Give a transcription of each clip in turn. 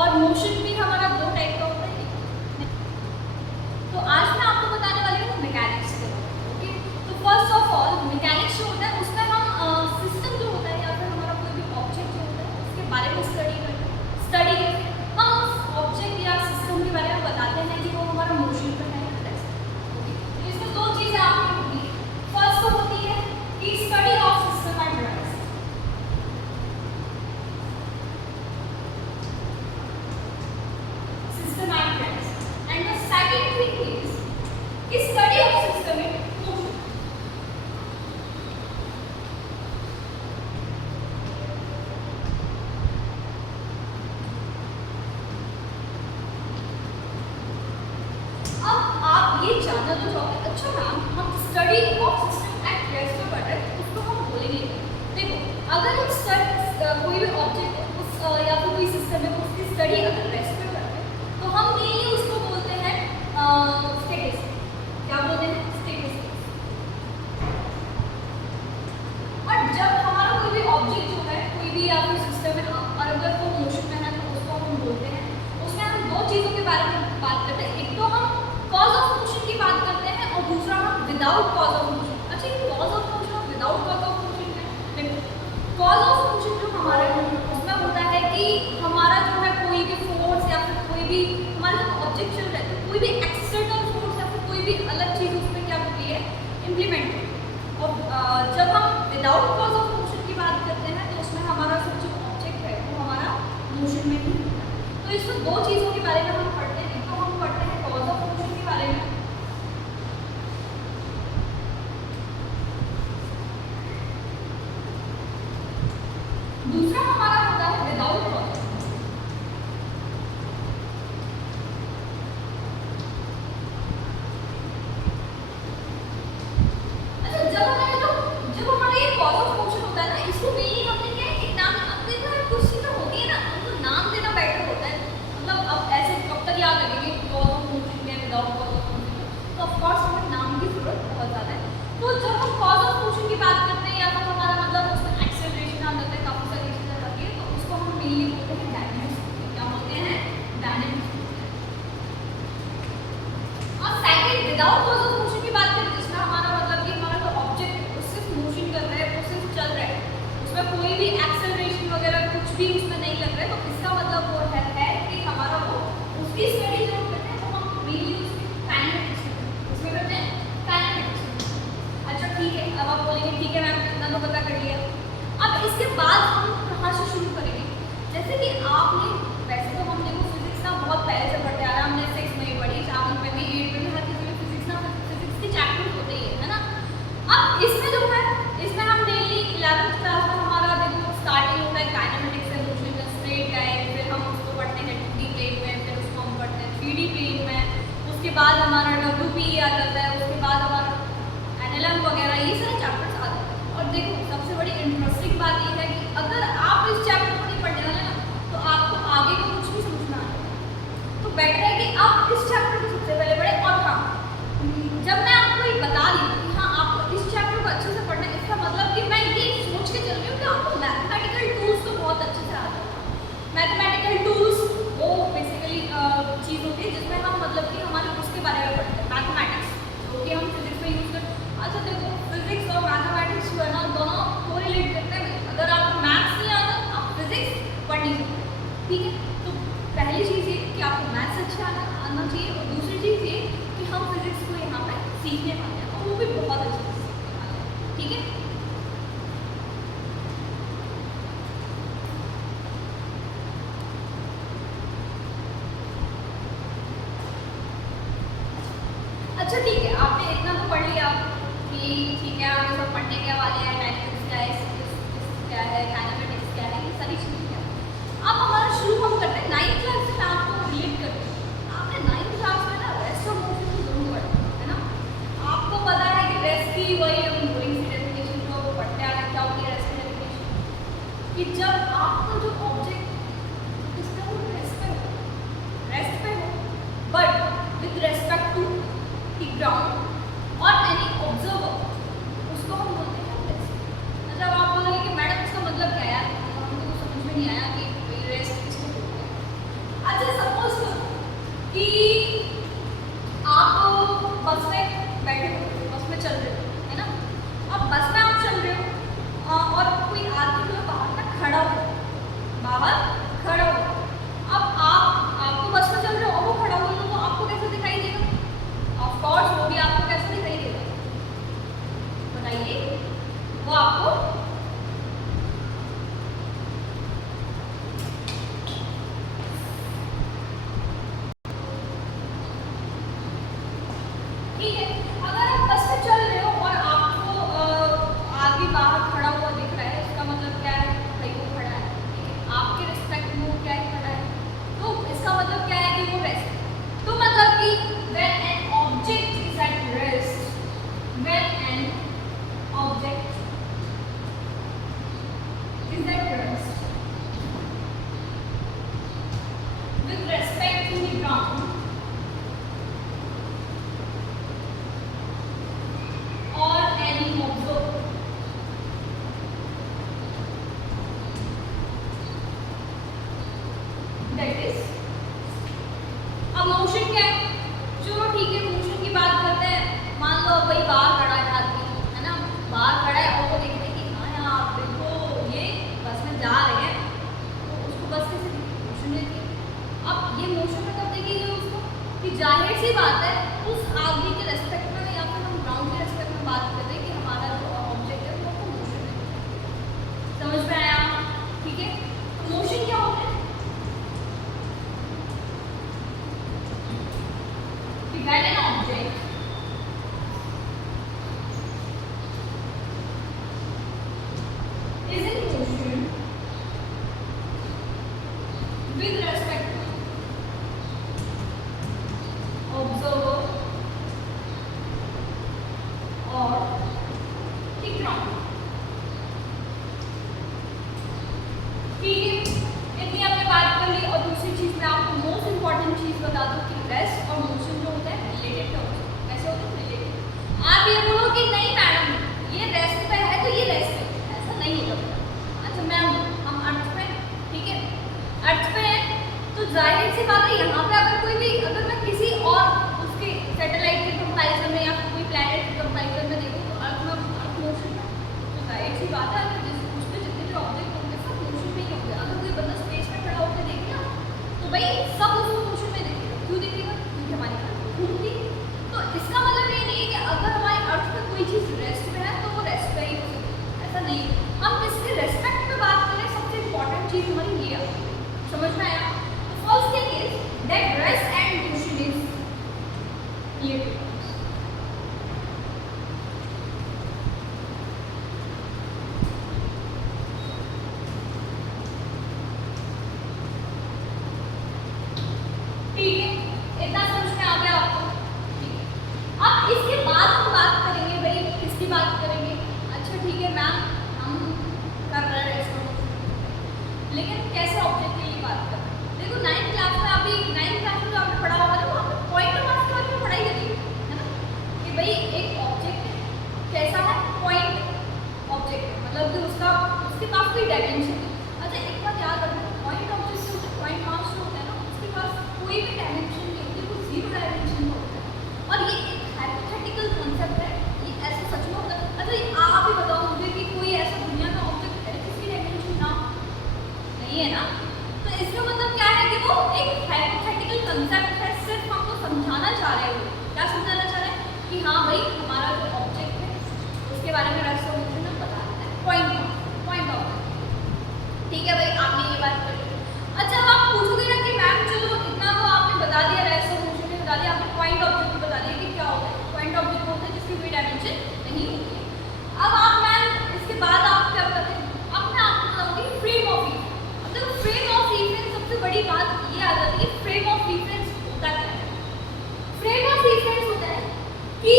और मोशन भी हमारा दो टाइप का होता है। तो आज मैं आपको बताने वाली हूँ मैकेनिक्स के बारे में। ओके, तो फर्स्ट ऑफ ऑल मैकेनिक्स जो होता है उसमें हम सिस्टम जो होता है या फिर हमारा कोई भी ऑब्जेक्ट जो होता है उसके बारे में स्टडी करके हम उस ऑब्जेक्ट या सिस्टम के बारे में बताते हैं कि वो हमारा मोशन पर है या रेस्ट। ओके, तो इसमें दो चीज़ें आपको होती है। फर्स्ट तो होती है कि study of system and rest. System and rest. And the second thing is study of systemic motion. अब आप ये जानना तो चाहोगे, अच्छा मैम हम study of system and rest में पढ़ रहे हैं उसको हम बोलेंगे। देखो, अगर हम कोई भी ऑब्जेक्ट है उस या फिर कोई सिस्टम है उसकी स्टडी अगर रेस्ट में करते हैं तो हम मेनली उसको बोलते हैं स्टेटिस्टिक्स। क्या बोलते हैं? स्टेटिस्टिक्स। और जब हमारा कोई भी ऑब्जेक्ट जो है कोई भी या फिर सिस्टम है और अगर वो मोशन में है तो उसको हम बोलते हैं, उसमें हम दो चीज़ों के बारे में बात करते हैं। एक तो हम कॉज ऑफ मोशन की बात करते हैं और दूसरा हम विदाउट कॉज ऑफ मोशन। अच्छा, ये कॉज ऑफ मोशन और विदाउट कॉज ऑफ मोशन है। देखो, कॉज ऑफ मोशन जो हमारे उसमें होता है कि हमारा जो है कोई भी फोर्स या फिर कोई भी हमारा जो ऑब्जेक्ट चल रहा है कोई भी एक्सटर्नल फोर्स या फिर कोई भी अलग चीज़ उसमें क्या होती है, इम्प्लीमेंट होती है। और जब हम विदाउट कॉज ऑफ मोशन की बात करते हैं तो उसमें हमारा सब जो ऑब्जेक्ट है वो हमारा मोशन में ही होता है। तो इसमें दो चीज़ों के बारे में हम पढ़ते हैं। एक तो हम पढ़ते हैं कॉज ऑफ मोशन के बारे में, दूसरा हमारा होता है विदाउट कॉज। अच्छा, जब हमारा ये कॉज ऑफ मोशन होता है ना, इसको मेनली हमने क्या एक नाम अपने कुछ चीज़ें होती है ना उनको नाम देना बेटर होता है। मतलब अब ऐसे कब तक याद रखेंगे कॉज ऑफ मोशन क्या विदाउट कॉज ऑफ मोशन, तो ऑफकोर्स हमें नाम की जरूरत बहुत ज़्यादा है। तो जब हम कॉज ऑफ मोशन की बात करते हैं या फिर हमारा मतलब उसमें एक्सेलरेशन आ जाता है, काफ़ी सारी चीज़ें आती है, तो उसको हम मेनली बोलते हैं डायनेमिक्स। क्या बोलते हैं? डायनेमिक्स। और second without cause of motion की बात करें जिसमें हमारा मतलब कि हमारा जो ऑब्जेक्ट है वो सिर्फ मोशन कर रहा है, वो सिर्फ चल रहा है, उसमें कोई भी एक्सेलरेशन वगैरह कुछ भी उसमें नहीं लग रहा है, तो इसका मतलब वो है कि हमारा वो उसकी स्टडी जो करते हैं वो हम मेनली उसकी काइनेमेटिक्स में उसमें करते हैं, काइनेमेटिक्स। अच्छा ठीक है, अब आप बोलेंगे ठीक है मैम इतना तो पता कर लिया, अब इसके बाद हम कहाँ से शुरू करेंगे? जैसे कि आपने वैसे तो हम देखो फिजिक्स ना बहुत पहले से पढ़ते आ रहे हैं, हमने 6 में पढ़ी, 7 में भी, 8 में भी, हर किसी में फिजिक्स ना फिजिक्स के चैप्टर्स होते ही है ना। अब इसमें जो है इसमें हम डेली 11th क्लास में हमारा देखो स्टार्टिंग होता है काइनेमेटिक्स से, मोशन का स्ट्रेट लाइन, फिर हम उसको पढ़ते हैं 2D प्लेन में, फिर उसको हम पढ़ते हैं 3D प्लेन में, उसके बाद हमारा WP आ जाता है, उसके बाद हमारा NLM वगैरह ये सारे चैप्टर्स आ जाते हैं। और देखो सबसे बड़ी इंटरेस्टिंग बात ये है कि अगर आप इस चैप्टर को नहीं पढ़ने वाले ना तो आपको आगे का कुछ भी समझ में आ जाएगा। तो बेटर है कि आप इस चैप्टर को सबसे पहले पढ़ें। और हाँ, जब मैं आपको ये बता रही हूँ कि हाँ आपको इस चैप्टर को अच्छे से पढ़ना है, इसका मतलब कि मैं ये सोच के चल रही हूँ कि आपको मैथमेटिकल टूल्स तो बहुत अच्छे से आ जाएगा। मैथमेटिकल टूल्स वो बेसिकली चीज़ होती है जिसमें हम मतलब कि हमारे उसके बारे में पढ़ते हैं, मैथमेटिक्स जो कि हम फिजिक्स में यूज़ करते हैं। अच्छा देखो, फिजिक्स और मैथमेटिक्स जो है ना दोनों कोरिलेट करते हैं। अगर आपको मैथ्स नहीं आता आप फिजिक्स पढ़ नहीं सकते, ठीक है। तो पहली चीज़ ये कि आपको मैथ्स अच्छा आना चाहिए, और दूसरी चीज़ ये कि हम फिजिक्स को यहाँ पे सीखने वाले हैं और वो भी बहुत अच्छे से सीखने वाले हैं, ठीक है। अच्छा ठीक है, आपने इतना तो पढ़ लिया कि ठीक है हमें सब पढ़ने के वाले हैं, डायनेमिक्स क्या है, स्टैटिस्टिक्स क्या है, काइनेमेटिक्स क्या है, ये सारी चीज़ें क्या है। अब हमारा शुरू हम करते हैं 9th क्लास से। मैं आपको रिलेट करती हूँ, आपने 9th क्लास में ना रेस्ट ऑफ मोशन को जरूर पढ़ा है ना। आपको पता है कि रेस्ट की वही हम बोरिंग सी डेफिनेशन जो पढ़ते आ रहे हैं, क्या होती है रेस्ट की डेफिनेशन, कि जब आपका जो ऑब्जेक्ट इसका वो रेस्ट पे हो but with respect to ground और एनी ऑब्जर्वर, उसको हम बोलते हैं रेस्ट। मतलब आप बोलेंगे कि मैडम इसका मतलब क्या है, with respect to the ground or any observer. That is, अब मोशन क्या है? चलो ठीक है, मोशन की बात करते हैं। मान लो भाई बाहर खड़ा है आदमी, है ना, बाहर खड़ा है और वो देखते हैं कि हाँ यार आप देखो ये बस में जा रहे हैं, तो उसको बस कैसे मोशन देती है। अब ये मोशन में कब देखेगी उसको कि जाहिर सी बात है उस आदमी के रेस्पेक्ट में या फिर हम ग्राउंड के रेस्पेक्ट में बात करते हैं कि हमारा जो ऑब्जेक्ट है वो मोशन है। समझ में आया? ठीक है, मोशन क्या होता है? When an object is in motion with respect to observer or the ground. ठीक है, इतनी आपने बात कर ली। और दूसरी चीज मैं आपको मोस्ट इंपॉर्टेंट चीज बता दूं कि रेस्ट और मोशन जो होता है रिलेटेड होता है। कैसे होता है? रिलेटेड। आप ये बोलो कि नहीं मैडम ये रेस्ट पे है तो ये रेस्ट पे, ऐसा नहीं होता। अच्छा मैम हम अर्थ पे, ठीक है, अर्थ पे है तो जाहिर सी बात है यहाँ पे अगर कोई भी, अगर मैं किसी और उसके सैटेलाइट के कंपैरिजन में या कोई प्लैनेट के कंपैरिजन में देखूँ तो अर्थ में अर्थ मोशन है, तो जाहिर सी बात है अगर उसमें जितने भी ऑब्जेक्ट होंगे सब मोशन में ही होंगे। अगर कोई बंदा स्पेस में खड़ा होकर देखेगा तो भाई सब उसको मोशन में देखेगा। क्यों देखेगा? क्योंकि हमारी अर्थ घूमती। तो इसका मतलब ये नहीं है कि अगर हमारी अर्थ पे कोई चीज़ रेस्ट पे है तो वो रेस्ट पे ही हो सकती है, ऐसा नहीं है। हम किसके रेस्पेक्ट में बात करें, सबसे इंपॉर्टेंट चीज़ हमारी ये है। समझ में आया? First thing is that rest and motion is related. ठीक है, इतना समझ में आ गया आपको? ठीक है, अब इसके बाद हम बात करेंगे भाई किसकी बात करेंगे। अच्छा ठीक है मैम हम कर रहे हैं इसको, लेकिन कैसे ऑब्जेक्ट के लिए बात कर रहे हैं? देखो 9th क्लास में अभी 9th क्लास में जो आपने पढ़ा होगा ना वहाँ पे पॉइंट ऑफ मास के बारे में पढ़ाई करी है ना, कि भाई एक ऑब्जेक्ट कैसा है, पॉइंट ऑब्जेक्ट है, मतलब कि उसके पास कोई डायमेंशन है। अच्छा एक बात याद रखना, पॉइंट ऑब्जेक्ट जो होता है, पॉइंट मास जो होता है ना, उसके पास कोई भी डायमेंशन नहीं होती, वो जीरो डायमेंशन में होता है। और ये एक हाइपोथेटिकल कॉन्सेप्ट है, ये ऐसा सच में होता है। अच्छा आप ही बताओ मुझे कि कोई ऐसा दुनिया का ऑब्जेक्ट है जिसकी डायमेंशन ना नहीं है ना, तो इसका मतलब क्या है कि वो एक हाइपोथेटिकल कॉन्सेप्ट है, सिर्फ हमको समझाना चाह रहे हो। क्या समझाना चाह रहे हैं? कि हाँ भाई हमारा जो ऑब्जेक्ट है उसके बारे में रेस्ट ऑफ मोशन बता देता है, पॉइंट ऑब्जेक्ट। ठीक है भाई, आपने ये बात कर ली। अच्छा आप पूछोगे ना कि मैम चलो इतना तो आपने बता दिया, रेस्ट ऑफ मोशन भी बता दिया, आपने पॉइंट ऑब्जेक्ट भी बता दिया कि क्या होता है। पॉइंट ऑब्जेक्ट होता है जिसकी कोई डायमेंशन नहीं होती है। अब आप मैम इसके बाद आप क्या करते हैं? अब मैं आपको बताऊंगी फ्रेम ऑफ रिफरेंस। अब देखो फ्रेम ऑफ रिफरेंस सबसे बड़ी बात ये आ जाती है, फ्रेम ऑफ रिफरेंस होता क्या है? फ्रेम ऑफ रिफरेंस होता है कि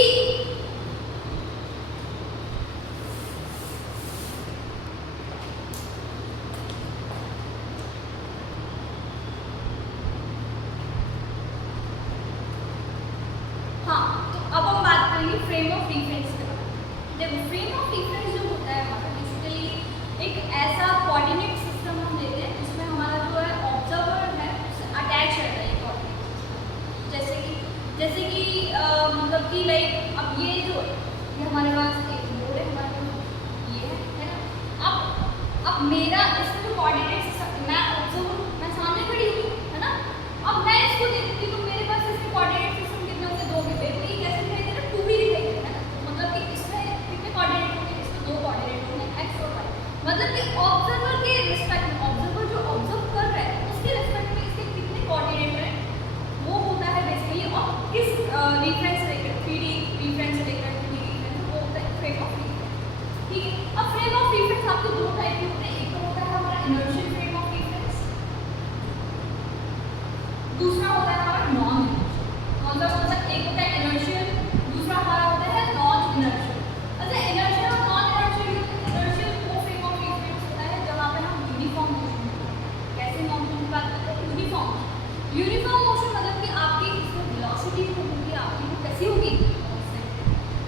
हाँ, तो अब हम बात करेंगे फ्रेम ऑफ रिफरेंस के बारे में। देखो फ्रेम ऑफ रिफरेंस जो होता है हमारा बेसिकली एक ऐसा कोऑर्डिनेट सिस्टम हम लेते हैं जिसमें हमारा जो है ऑब्जर्वर है उससे अटैच रहता है कोऑर्डिनेट। जैसे कि मतलब कि लाइक अब ये जो ये हमारे पास एक बोर्ड है, हमारे पास ये है ना। अब मेरा इसमें जो कोऑर्डिनेट मैं ऑब्जर्वर, मैं सामने खड़ी हूँ है ना। अब मैं इसको देखती हूँ तो मेरे पास इसके कोऑर्डिनेट सिस्टम कितने होंगे? 2 के। देखो ये कैसे दिखाई दे रहा है? 2 भी दिखाई दे रहा है ना। मतलब कि इसमें कितने कोऑर्डिनेट होंगे? इसमें 2 कोऑर्डिनेट होंगे, x और y। मतलब कि ऑब्जर्वर के रिस्पेक्ट में, ऑब्जर्वर जो ऑब्जर्व कर रहा है उसके रिस्पेक्ट में इसके कितने कोऑर्डिनेट हैं वो होता है बेसिकली। और किस रिफरेंस से लेकर 3D रिफरेंस से लेकर 2D रिफरेंस वो होता है फ्रेम ऑफ रिफरेंस। ठीक है, अब फ्रेम ऑफ रिफरेंस आपके 2 टाइप के होते हैं। एक तो होता है हमारा इनर्शियल फ्रेम ऑफ रिफरेंस, दूसरा होता है हमारा नॉन इनर्शियल। एक होता है इनर्शियल, दूसरा हमारा होता है नॉन इनर्शियल। अच्छा इनर्शियल और नॉन इनर्शियल, इनर्शियल वो फ्रेम ऑफ रिफरेंस होता है जहाँ पे हम यूनिफॉर्म मोशन, कैसे मोशन की बात करते हैं? यूनिफॉर्म। यूनिफॉर्म मोशन मतलब कि आपकी इसमें वेलोसिटी जो होगी आपकी वो कैसी होगी,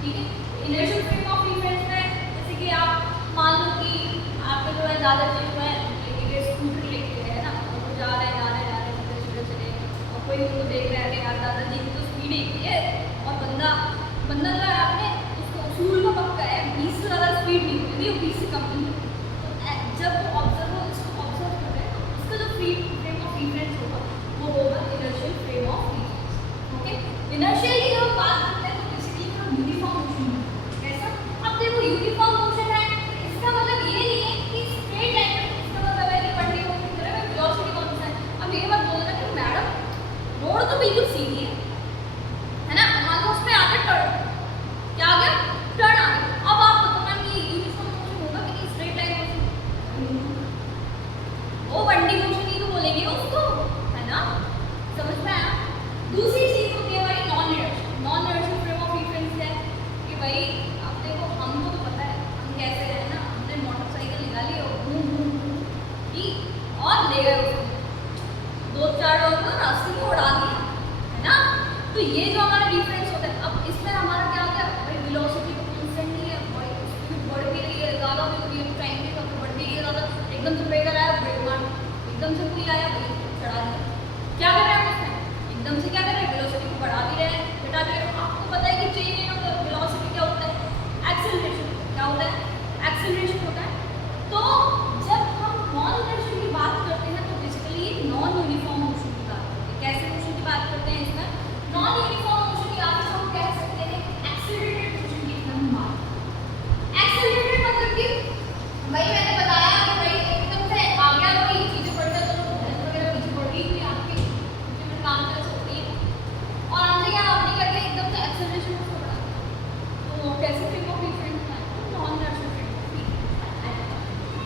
ठीक है। इनर्शियल फ्रेम ऑफ रिफरेंस में जैसे कि आप मान लो कि आपके जो है दादाजी जो है लेके स्कूटर लेके गए है ना, वो जा रहे सीधे चले और कोई उनको देख रहा है कि यार दादाजी की तो स्पीड एक ही है और बंदा जो है आपने उसको उसूल का पक्का है 20 से ज़्यादा स्पीड नहीं होती, वो 20 से कम नहीं होती। तो जब वो ऑब्जर्वर इसको ऑब्जर्व कर रहे हैं तो उसका जो फ्रेम ऑफ रिफरेंस होगा वो होगा inertial frame of reference. Okay, inertial की जब बात करते हैं तो बेसिकली हम यूनिफॉर्म मोशन कैसा, अब देखो यूनिफॉर्म मोशन है इसका मतलब ये नहीं है कि स्ट्रेट लाइन में, इसका मतलब है कि बंडी मोशन की तरह वेलोसिटी कौन सा है। अब ये मत बोलना कि मैडम रोड तो बिल्कुल सीधी है ना, मान लो उसमें आगे टर्न, क्या आ गया, टर्न आ गया। अब आप बताओ मैम ये यूनिफॉर्म मोशन होगा कि नहीं, स्ट्रेट लाइन मोशन, वो बंडी मोशन ही तो बोलेंगे उसको, है ना, समझ में आया। दूसरी चीज होती है भाई non inertial frame of reference है कि भाई अब देखो हमको तो पता है हम कैसे है ना, हमने मोटरसाइकिल निकाली और और ले गए उसको 2-4 और रास्ते में उड़ा दिया, है ना। तो ये जो हमारा डिफरेंस होता है, अब इसमें हमारा क्या होता है भाई, वेलोसिटी तो कांस्टेंट नहीं है, स्पीड बढ़ भी रही है, ज़्यादा भी हो रही है, टाइम भी कम बढ़ भी रही है ज़्यादा, एकदम से ब्रेक आया ब्रेक मार, एकदम से कोई आया ब्रेक चढ़ा दिया, क्या कर रहे हैं उसमें, एकदम से क्या कर रहे हैं, वेलोसिटी को बढ़ा भी रहे हैं घटा भी रहे हैं। आपको पता है कि चेंज इन वेलोसिटी क्या होता है, एक्सेलरेशन, क्या होता है, एक्सेलरेशन होता है। तो जब हम नॉन इनर्शियल की बात करते हैं तो बेसिकली नॉन यूनिफॉर्म मोशन की बात करते हैं। कैसे मोशन की बात करते हैं इसमें, नॉन यूनिफॉर्म मोशन या फिर हम कह सकते हैं एक्सेलरेटेड मोशन की हम बात। एक्सेलरेटेड मतलब कि भाई मैंने बताया कि भाई एकदम से आ गया तो ये चीजें बढ़ गया, तो भैंस वगैरह पीछे बढ़ गई तो आपके पीछे में काम कर सकती है, और अंदर क्या आपने क्या किया, एकदम से एक्सेलरेशन को बढ़ा दिया। तो कैसे फ्रेम ऑफ रिफरेंस है, non inertial frame of reference,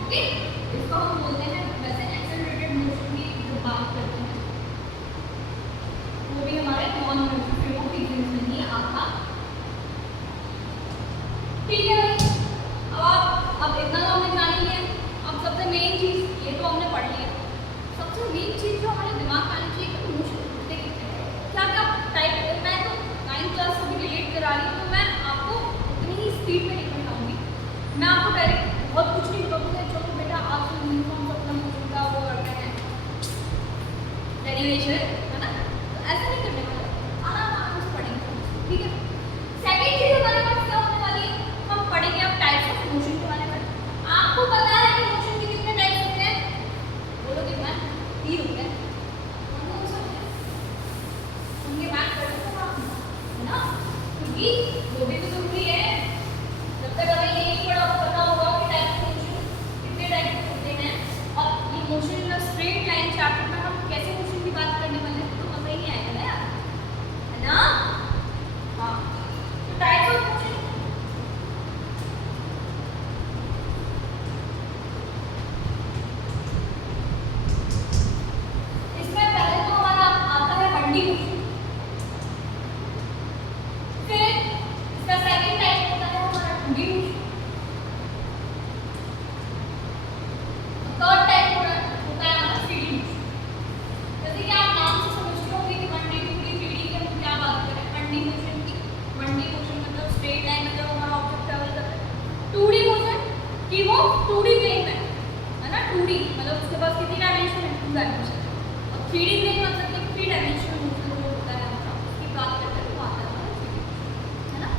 okay, इसको हम बोलते हैं। वैसे एक्सेलरेटेड मोशन की जो बात करते हैं वो भी हमारे non inertial frame of reference में ही आता, ठीक है भाई। अब इतना तो हमने जान ही लिया। अब सबसे मेन चीज ये तो हमने पढ़ लिया, सबसे मेन चीज जो हमारे दिमाग में आनी चाहिए कि मोशन होते कितने हैं, क्या क्या टाइप। मैं तो 9th क्लास से भी रिलेट करा रही हूँ, तो मैं आपको उतनी ही स्पीड में नहीं पढ़ाऊंगी, मैं आपको डायरेक्ट बहुत कुछ नहीं बताऊंगी। चलो बेटा आप यूनिफॉर्म अपना मोशन का वो करते हैं डेरिवेशन, है ना, तो ऐसा नहीं करने वाला, आराम से पढ़ेंगे, ठीक है। सेकंड चीज हमारे पास क्या होने वाली है, हम पढ़ेंगे अब टाइप्स ऑफ मोशन के बारे में। आपको पता है कि मोशन के कितने टाइप्स होते हैं, बोलो कितना, 3 होते हैं, कौन सा उनके बात करते हैं ना, क्योंकि वो भी तो जरूरी है। जब तक हमें ये नहीं पता होगा कि टाइप्स ऑफ मोशन कितने टाइप के होते हैं, और ये मोशन स्ट्रेट लाइन चैप्टर में हम कैसे मोशन की बात करने वाले हैं तो मजा ही नहीं आएगा ना यार, है ना। हाँ, तो टाइप्स ऑफ मोशन, इसमें पहले तो हमारा आता है बंडी मोशन, फिर इसका सेकंड टाइप होता है हमारा 2D मोशन, थर्ड टाइप होता है हमारा 3D मोशन। जैसे कि आप नाम से समझते होंगे कि 1D 2D 3D की हम क्या बात करें, 1D मोशन की, 1D मोशन मतलब स्ट्रेट लाइन में जब हमारा ऑब्जेक्ट ट्रैवल करता है। 2D मोशन कि वो 2D प्लेन में है ना, 2D मतलब उसके पास कितनी डायमेंशन है, 2 डायमेंशन, और 3D प्लेन मतलब कि 3 डायमेंशनल मोशन जो होता है हमारा, उसकी बात करते हैं तो आता है हमारा 3D, है ना।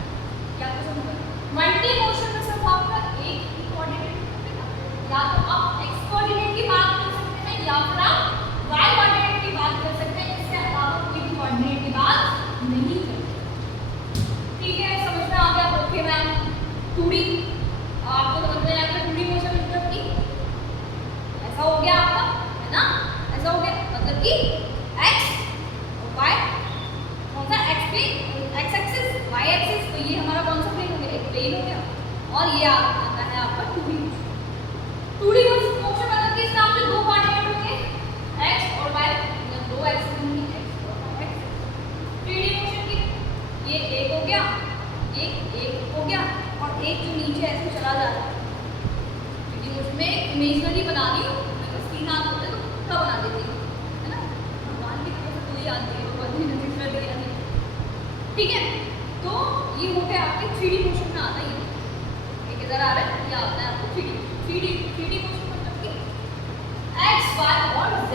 क्या कुछ होगा 1D मोशन में सिर्फ आपका एक ही कोऑर्डिनेट होगा, या तो आप एक्स कोऑर्डिनेट की बात कर सकते हैं या फिर आप वाई कोऑर्डिनेट की बात कर सकते हैं, इससे अलावा कोई भी कोऑर्डिनेट की बात नहीं कर सकते, ठीक है। समझ में आ गया, ओके मैम। 2D आपको समझ में आ गया, 2D मोशन मतलब कि ऐसा हो गया आपका, है ना, ऐसा हो गया मतलब कि x और y, कौन सा x plane, x axis, y axis, तो ये हमारा कौन सा प्लेन हो गया, एक प्लेन हो गया, और ये आता है आपका 2D मोशन। 2D मोशन मतलब कि इसका आपके 2 कोऑर्डिनेट होंगे x और y, मतलब 2 एक्सिस होंगी x और y। 3D मोशन की ये एक हो गया, एक हो गया, और एक जो नीचे ऐसे चला जा रहा है, 3D मोशन में इमेजिनरी बना दी हूँ, मेरे को स्क्रीन आना होता है तो क्या बना देती हूँ, है ना, भगवान की तरफ याद नहीं होगा, दिया नहीं, ठीक है। तो ये हो गया आपके 3D मोशन में आता है, ये किधर आ रहा है, ये आता है आपको 3D मोशन मतलब कि x y और z,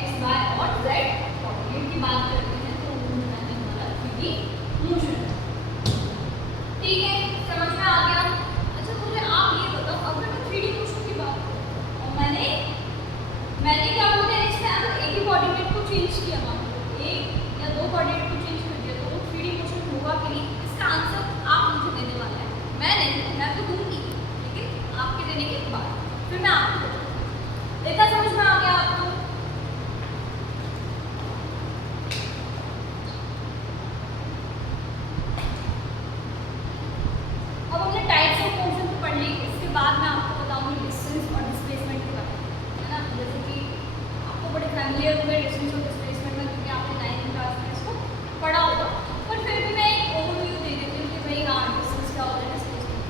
x y और z कोऑर्डिनेट की बात करते हैं तो मैंने हमारा 3D मोशन, ठीक है, समझ में आ गया। अच्छा मुझे आप ये बताओ, अगर मैं 3D मोशन की बात करूँ और मैंने क्या बोलते हैं इसमें अगर एक ही कोऑर्डिनेट को चेंज किया, मान लो एक या दो कोऑर्डिनेट को चेंज कर दिया, तो वो 3D मोशन होगा कि नहीं, इसका आंसर आप मुझे देने वाले हैं, मैं नहीं, मैं तो दूंगी लेकिन आपके देने के बाद फिर मैं आपको देखा, समझ में आ गया आपको। अब हमने टाइप्स ऑफ मोशन तो पढ़ ली, इसके बाद मैं आपको बताऊंगी डिस्टेंस और डिस्प्लेसमेंट के बारे में, है ना। जैसे कि आपको बड़े फैमिलियर होंगे डिस्टेंस और डिस्प्लेसमेंट में, क्योंकि आपने 9th क्लास में इसको पढ़ा होगा, पर फिर भी मैं एक ओवरव्यू दे देती हूँ कि भाई हाँ डिस्टेंस क्या होता है, डिस्प्लेसमेंट।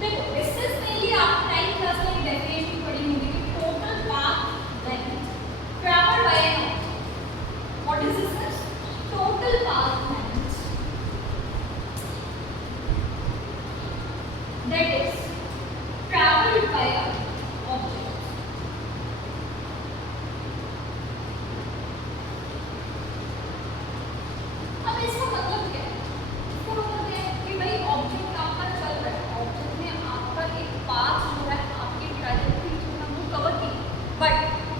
देखो डिस्टेंस में ये आपने 9th क्लास में एक डेफिनेशन पढ़ी होगी कि total path length travelled bye an object. What is distance? Total path length that is traveled by a object। अब इसका मतलब क्या है? इसका मतलब ये है कि भाई ऑब्जेक्ट आपका चल रहा है, ऑब्जेक्ट में आपका एक पाथ जो है, आपकी ट्रैजेक्टरी जो है वो कवर की, बट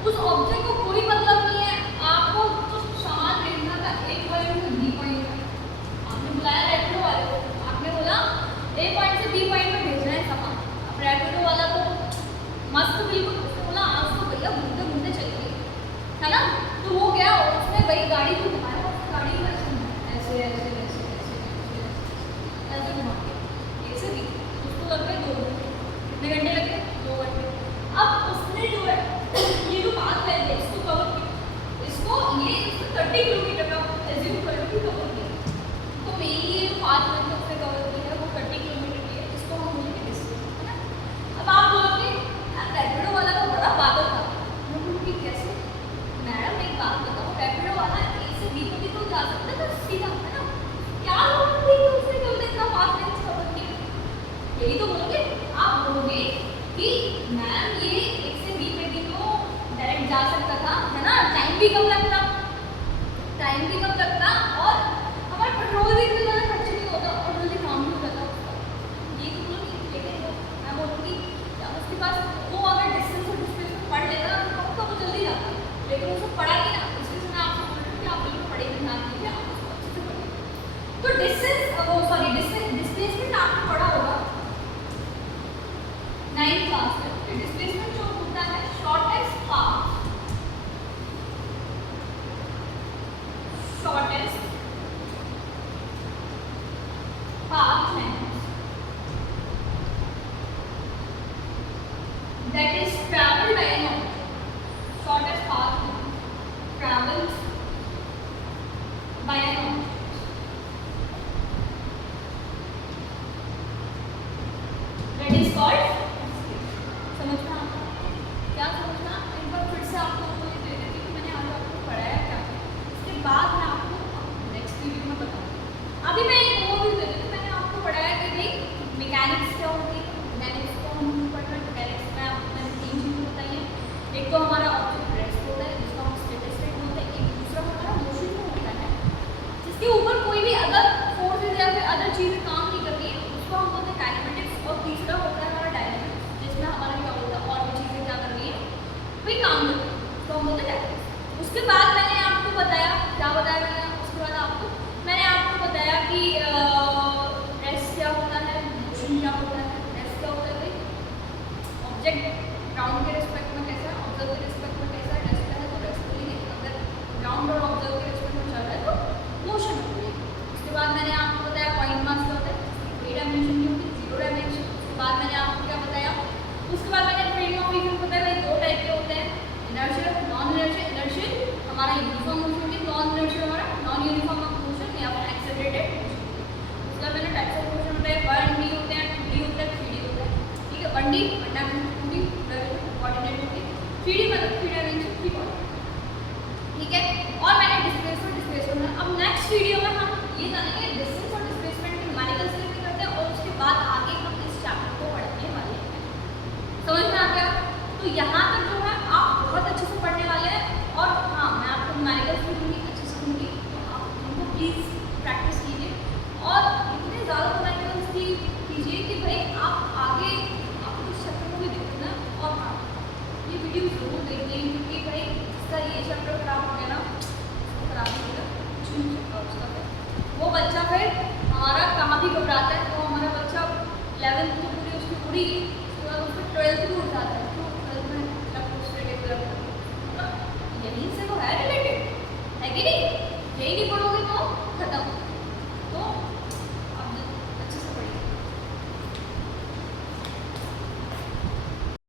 उस ऑब्जेक्ट को कोई मतलब नहीं है, आपको तो सामान भेजना था एक पॉइंट से बी पॉइंट में, आपने बुलाया रैपिडो वाले को, आपने बोला ए पॉइंट से बी पॉइंट में भेजना है सामान। अब रैपिडो वाला तो मस्त बिल्कुल, उसने बोला आज तो भैया घूमते घूमते चलिए, है ना। तो वो गया, उसने वही गाड़ी को घुमाया, उसने गाड़ी को ऐसे घुमा के ऐसे भी, उसको लग गए 2 घंटे। कितने घंटे लगे? 2 घंटे। अब उसने जो है ये जो पाथ है इसको कवर किया, इसको ये 30 किलोमीटर का एज्यूम करो कि कवर किया, तो मेनली ये जो पाथ है उसने कवर किया है वो 30 किलोमीटर की है, जिसको हम बोलेंगे डिस्टेंस, है ना। अब आप बोलोगे यार रैपिडो वाला तो बड़ा पागल था, मैं बोलूँगी कैसे? मैडम एक बात बताओ, रैपिडो वाला ए से बी तक भी तो जा सकता है, तो सीधा, है ना, क्या लोग थी कि उसने क्यों इतना पाथ लेंथ कवर किया? यही तो बोलोगे आप, बोलोगे कि मैम ये एक से बी पे भी तो डायरेक्ट जा सकता था, है ना, टाइम भी कम लगता और हमारा पेट्रोल भी इतना ज़्यादा खर्च नहीं होता और जल्दी काम भी हो जाता उसका। ये तो बोलोगी, लेकिन मैं बोलूँगी उसके पास वो अगर डिस्टेंस और डिस्प्लेसमेंट पढ़ लेता ना तो वो जल्दी जाता, लेकिन उसको पढ़ा नहीं ना, इसलिए मैं आपको बोल रही हूँ कि आप बिल्कुल पढ़े ध्यान दीजिए, आप उसको अच्छे से पढ़िए। तो डिस्प्लेसमेंट आपने पढ़ा होगा 9th क्लास में, डिस्प्लेसमेंट जो होता है shortest path length that is traveled by an object, shortest path travels by an object, that is called displacement। समझना क्या समझना, एक बार फिर से आपको दे देती हूँ, मैंने आज आपको पढ़ाया क्या, इसके बाद मैं आपको नेक्स्ट वीडियो में बताऊँगी। अभी मैं एक ओवरव्यू दे देती हूँ, मैंने आपको पढ़ाया कि भाई मैकेनिक्स क्या होती है, मैकेनिक्स को हम पढ़ रहे हैं, मैकेनिक्स में आपको मैंने 3 चीज़ें बताई हैं, एक तो हमारा ऑब्जेक्ट रेस्ट होता है, जिसका हम स्टेटस स्टेट होता है, एक दूसरा हमारा मोशन में होता है, जिसके ऊपर कोई भी अदर फोर्सेज या फिर अदर चीज़ें काम नहीं करती है, उसको हम बोलते हैं काइनेमेटिक्स, और तीसरा होता है हमारा डायनेमिक्स, जिसमें हमारा क्या होता है और भी चीज़ें क्या कर रही है वही काम करती है, तो हम बोलते हैं डायनेमिक्स। उसके बाद मैंने आपको बताया, क्या बताया मैंने, उसके बाद मैंने आपको बताया कि रेस्ट क्या होता है, मोशन क्या होता है। रेस्ट क्या होता है भाई, ऑब्जेक्ट ग्राउंड के रिस्पेक्ट में कैसा है, ऑब्जर्व के रिस्पेक्ट में कैसा है, रेस्ट का है तो रेस्ट करेंगे, अगर ग्राउंड और ऑब्जर्व के रिस्पेक्ट में चल रहा है तो मोशन होगी। उसके बाद मैंने आपको बताया पॉइंट मास क्या होता है, 3 डायमेंशन की होती है, 0 डायमेंशन। उसके बाद मैंने आपको क्या बताया, उसके बाद मैंने फ्रेम ऑफ रिफरेंस बताया भाई 2 टाइप के होते हैं, इनर्शियल, नॉन इनर्शियल। इनर्शियल हमारा ठीक है। और मैंने डिस्प्लेसमेंट अब नेक्स्ट वीडियो में हम ये जानेंगे डिस्टेंस और डिस्प्लेसमेंट के न्यूमेरिकल्स कैसे करते हैं, और उसके बाद आगे हम इस चैप्टर को पढ़ने वाले हैं। समझ में आ गया? तो यहाँ तक जो है आप बहुत अच्छे से पढ़ने वाले हैं। और हाँ, मैं आपको न्यूमेरिकल्स भी दूँगी, अच्छे से दूँगी, तो आप उनको प्लीज़ प्रैक्टिस कीजिए और इतने ज़्यादा न्यूमेरिकल्स की कीजिए कि भाई आप आगे आप इस चैप्टर को भी देखना। और हाँ, ये वीडियो ज़रूर देखिए, क्योंकि भाई इसका ये चैप्टर खराब हो गया ना, उसको खराब हो गया, कुछ नहीं हो सकता उसका। फिर वो बच्चा फिर हमारा कहाँ भी घबराता है, तो हमारा बच्चा 11th तो पूरी उसकी पूरी, उसके बाद उसको 12th भी उठ जाता है।